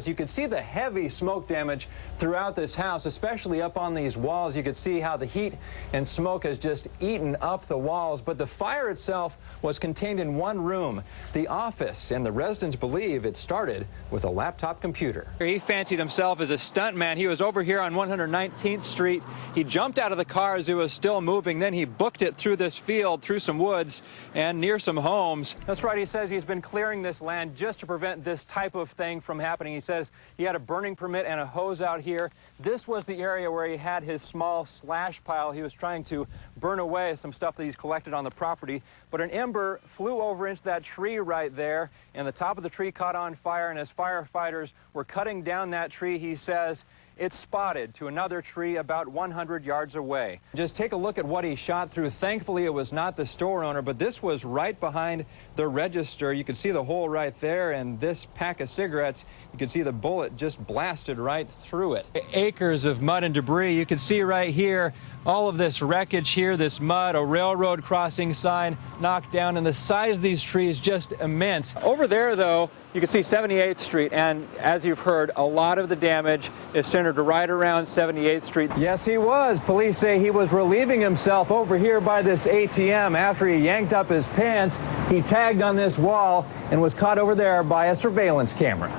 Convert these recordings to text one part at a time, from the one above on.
As you can see the heavy smoke damage throughout this house, especially up on these walls. You could see how the heat and smoke has just eaten up the walls. But the fire itself was contained in one room, the office, and the residents believe it started with a laptop computer. He fancied himself as a stuntman. He was over here on 119th Street. He jumped out of the car as it was still moving. Then he booked it through this field, through some woods, and near some homes. That's right. He says he's been clearing this land just to prevent this type of thing from happening. He says he had a burning permit and a hose out here. This was the area where he had his small slash pile. He was trying to burn away some stuff that he's collected on the property. But an ember flew over into that tree right there, and the top of the tree caught on fire. And as firefighters were cutting down that tree, he says it spotted to another tree about 100 yards away. Just take a look at what he shot through. Thankfully, it was not the store owner, but this was right behind the register. You can see the hole right there, and this pack of cigarettes, you can see the bullet just blasted right through it. Acres of mud and debris. You can see right here all of this wreckage here, this mud, a railroad crossing sign knocked down, and the size of these trees just immense. Over there, though, you can see 78th Street, and as you've heard, a lot of the damage is centered right around 78th Street. Yes, he was. Police say he was relieving himself over here by this ATM. After he yanked up his pants, he tagged on this wall and was caught over there by a surveillance camera.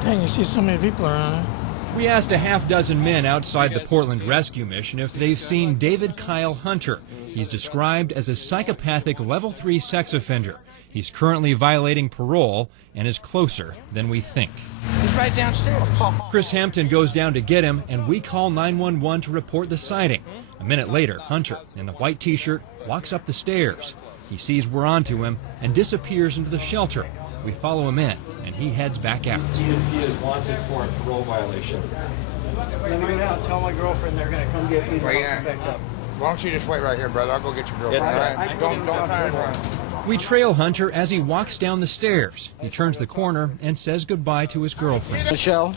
Dang, you see so many people around. We asked a half-dozen men outside the Portland Rescue Mission if they've seen David Kyle Hunter. He's described as a psychopathic level 3 sex offender. He's currently violating parole and is closer than we think. He's right downstairs. Chris Hampton goes down to get him, and we call 911 to report the sighting. A minute later, Hunter, in the white T-shirt, walks up the stairs. He sees we're onto him and disappears into the shelter. We follow him in, and he heads back out. He is wanted for a parole violation. Let me out. Tell my girlfriend they're going to come get me back up. Why don't you just wait right here, brother? I'll go get your girlfriend. Right. Don't try and run. We trail Hunter as he walks down the stairs. He turns the corner and says goodbye to his girlfriend. Michelle,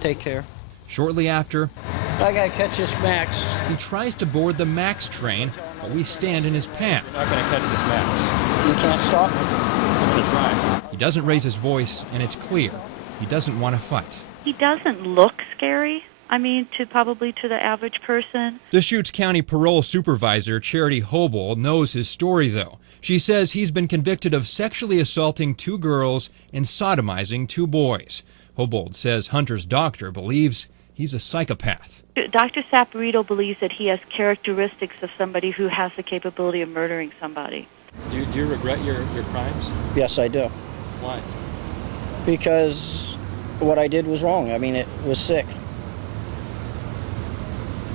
take care. Shortly after, I got to catch this Max. he tries to board the Max train, but we stand in his path. You're not going to catch this Max. You can't stop me. I'm going to try. He doesn't raise his voice, and it's clear he doesn't want to fight. He doesn't look scary. I mean, probably to the average person. The Deschutes County parole supervisor, Charity Hobold, knows his story, though. She says he's been convicted of sexually assaulting 2 girls and sodomizing 2 boys. Hobold says Hunter's doctor believes he's a psychopath. Dr. Saporito believes that he has characteristics of somebody who has the capability of murdering somebody. Do you regret your crimes? Yes, I do. Why? Because what I did was wrong. I mean, it was sick.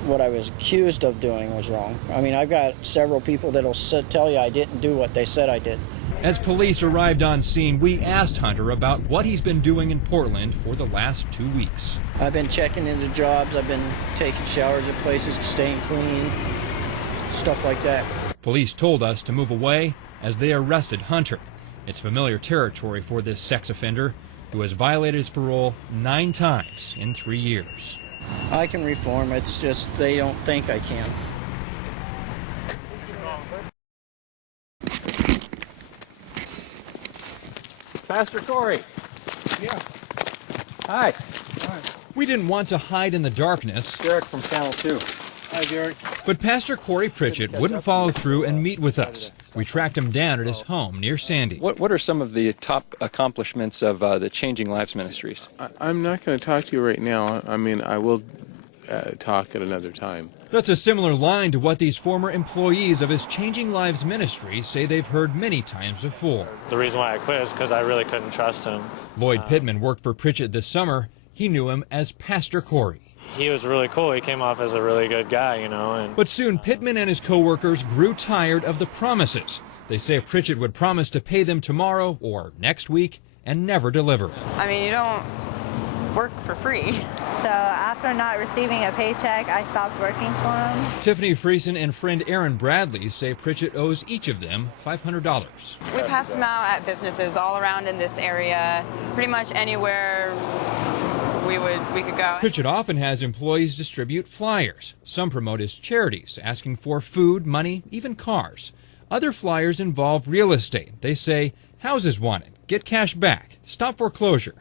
What I was accused of doing was wrong. I mean, I've got several people that'll tell you I didn't do what they said I did. As police arrived on scene, we asked Hunter about what he's been doing in Portland for the last 2 weeks. I've been checking into jobs. I've been taking showers at places, staying clean, stuff like that. Police told us to move away as they arrested Hunter. It's familiar territory for this sex offender who has violated his parole 9 times in 3 years. I can reform. It's just they don't think I can. Pastor Corey. Yeah. Hi. Hi. We didn't want to hide in the darkness. Derek from Channel 2. Hi, Derek. But Pastor Corey Pritchett wouldn't follow through and meet with us. We tracked him down at his home near Sandy. What are some of the top accomplishments of the Changing Lives Ministries? I'm not going to talk to you right now. I mean, I will talk at another time. That's a similar line to what these former employees of his Changing Lives ministry say they've heard many times before. The reason why I quit is because I really couldn't trust him. Lloyd Pittman worked for Pritchett this summer. He knew him as Pastor Corey. He was really cool. He came off as a really good guy, you know. But soon Pittman and his co-workers grew tired of the promises. They say Pritchett would promise to pay them tomorrow or next week and never deliver. I mean, you don't work for free. So after not receiving a paycheck, I stopped working for him. Tiffany Friesen and friend Aaron Bradley say Pritchett owes each of them $500. We passed them out at businesses all around in this area, pretty much anywhere we could go. Pritchett often has employees distribute flyers. Some promote his charities, asking for food, money, even cars. Other flyers involve real estate. They say houses wanted, get cash back, stop foreclosure.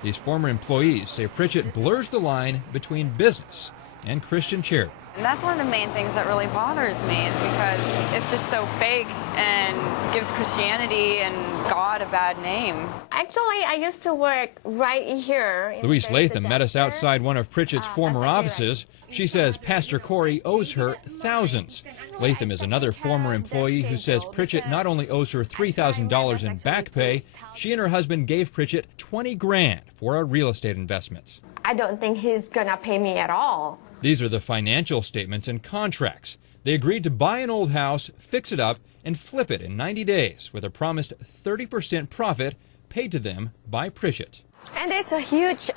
These former employees say Pritchett blurs the line between business and Christian charity. And that's one of the main things that really bothers me, is because it's just so fake and gives Christianity and God a bad name. Actually, I used to work right here. Louise Latham met us outside one of Pritchett's former offices. She says Pastor Corey owes her thousands. Latham is another former employee who says Pritchett not only owes her $3,000 in back pay, she and her husband gave Pritchett $20 grand for a real estate investment. I don't think he's gonna pay me at all. These are the financial statements and contracts. They agreed to buy an old house, fix it up, and flip it in 90 days with a promised 30% profit paid to them by Pritchett. And there's a huge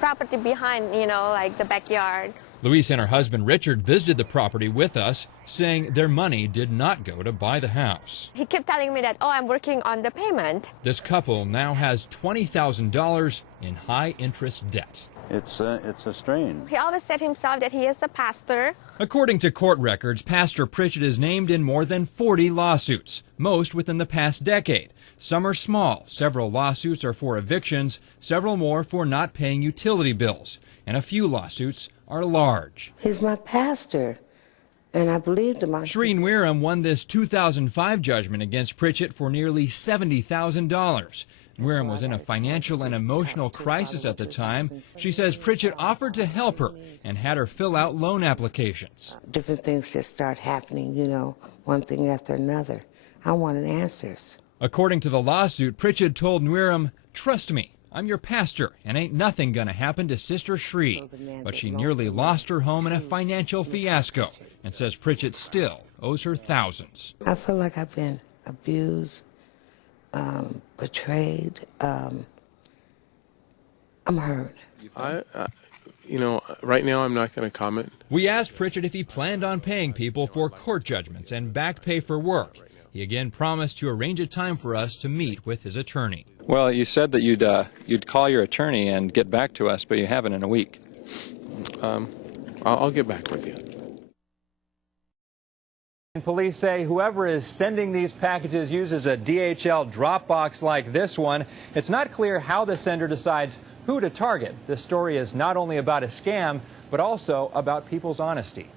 property behind, like the backyard. Louise and her husband Richard visited the property with us, saying their money did not go to buy the house. He kept telling me that, oh, I'm working on the payment. This couple now has $20,000 in high-interest debt. It's a strain. He always said himself that he is a pastor. According to court records, Pastor Pritchett is named in more than 40 lawsuits, most within the past decade. Some are small. Several lawsuits are for evictions, several more for not paying utility bills, and a few lawsuits are large. He's my pastor, and I believed him. Shereen Wareham won this 2005 judgment against Pritchett for nearly $70,000. Wareham was in a financial and emotional crisis at the time. She says Pritchett offered to help her and had her fill out loan applications. Different things just start happening, one thing after another. I wanted answers. According to the lawsuit, Pritchett told Wareham, "Trust me, I'm your pastor, and ain't nothing gonna happen to Sister Shree." But she nearly lost her home in a financial fiasco and says Pritchett still owes her thousands. I feel like I've been abused, betrayed. I'm hurt. Right now I'm not going to comment. We asked Pritchett if he planned on paying people for court judgments and back pay for work. He again promised to arrange a time for us to meet with his attorney. Well, you said that you'd call your attorney and get back to us, but you haven't in a week. I'll get back with you. Police say whoever is sending these packages uses a DHL drop box like this one. It's not clear how the sender decides who to target. This story is not only about a scam, but also about people's honesty.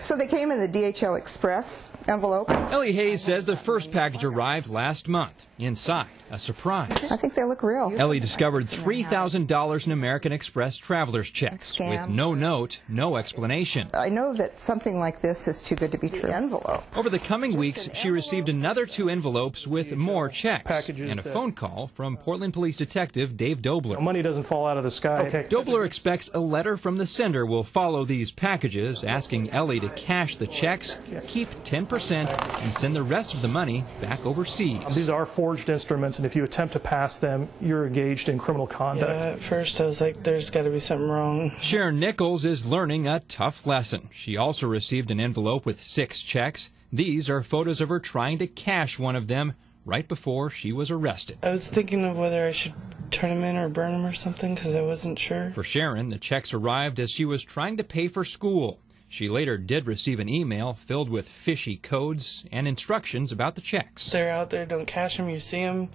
So they came in the DHL Express envelope. Ellie Hayes says the first package arrived last month. Inside, a surprise. I think they look real. Ellie discovered $3,000 in American Express traveler's checks with no note, no explanation. I know that something like this is too good to be true. Envelope. Over the coming weeks, she received another 2 envelopes with more checks and a phone call from Portland Police Detective Dave Dobler. Money doesn't fall out of the sky. Okay. Dobler expects a letter from the sender will follow these packages, asking Ellie to cash the checks, keep 10%, and send the rest of the money back overseas. These are forged instruments, and if you attempt to pass them, you're engaged in criminal conduct. Yeah, at first I was like, there's got to be something wrong. Sharon Nichols is learning a tough lesson. She also received an envelope with 6 checks. These are photos of her trying to cash one of them right before she was arrested. I was thinking of whether I should turn them in or burn them or something because I wasn't sure. For Sharon, the checks arrived as she was trying to pay for school. She later did receive an email filled with fishy codes and instructions about the checks. They're out there, don't cash them, you see them,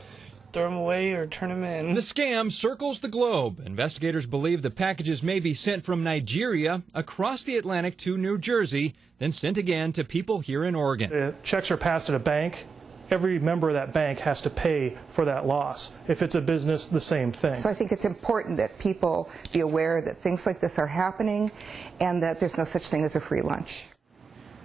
throw them away or turn them in. The scam circles the globe. Investigators believe the packages may be sent from Nigeria across the Atlantic to New Jersey, then sent again to people here in Oregon. The checks are passed at a bank. Every member of that bank has to pay for that loss. If it's a business, the same thing. So I think it's important that people be aware that things like this are happening and that there's no such thing as a free lunch.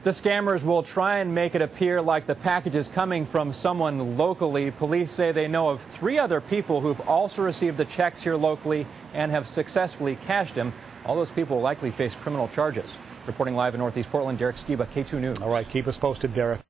The scammers will try and make it appear like the package is coming from someone locally. Police say they know of 3 other people who've also received the checks here locally and have successfully cashed them. All those people will likely face criminal charges. Reporting live in Northeast Portland, Derek Sciba, K2 News. All right, keep us posted, Derek.